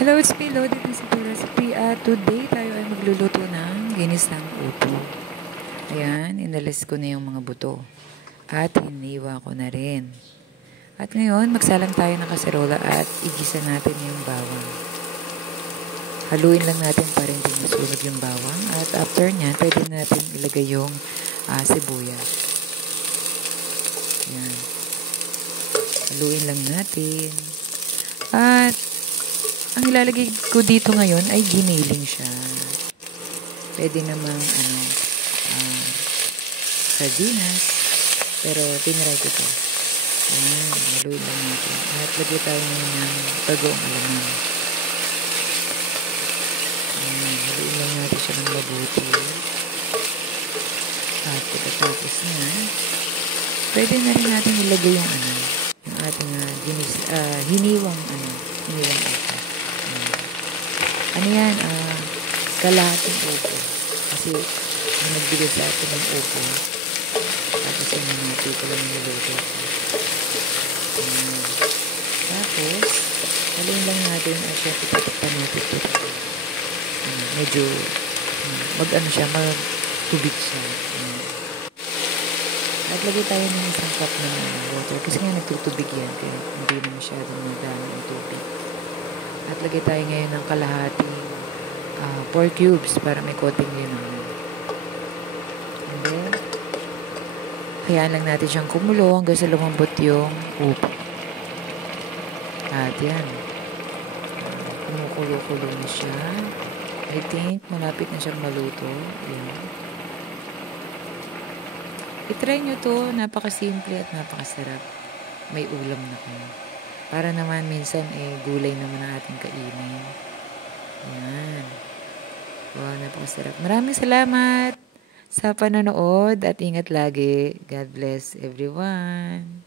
Hello, it's me, Lodi ng Simple Recipe. At today tayo ay magluluto ng ginisang upo. Ayan, inalis ko na yung mga buto. At hiniwa ko na rin. At ngayon, magsalang tayo ng kaserola at igisa natin yung bawang. Haluin lang natin para hindi masunog yung bawang. At after nyan, pwede natin ilagay yung sibuyas. Ayan. Haluin lang natin. At ang ilalagay ko dito ngayon ay giniling siya. Pwede namang sardinas. Pero tiniray ko ito. Ayan, haluin lang natin. At lagay tayo ngayon ng bagoong alaman. Ayan, haluin lang natin siya ng mabuti. At pagkatapos na, pwede na rin natin ilagay yung yung ating hiniwang ito. Ano yan? Kalahating upo. Kasi nagbigay sa atin ng upo. Tapos yung natin ko lang niluto. Tapos, haluin lang natin at siya titikpan natin ito. Medyo mag-tubig siya. At lagay tayo ng isang cup ng water. Kasi nga nagtutubig yan. Kaya hindi na masyadong madami ang tubig. At lagay tayo ngayon ng kalahating 4 cubes para may coating yun. And then, hayaan lang natin siyang kumulo hanggang sa lumambot yung upo. At yan. Kumukulo-kulo na siya. I think malapit na siyang maluto. Yan. I-try nyo to. Napakasimple at napakasarap. May ulam na kayo. Para naman minsan gulay naman ang ating kainin. Yan. Wow, napakasarap. Maraming salamat sa panonood at ingat lagi. God bless everyone.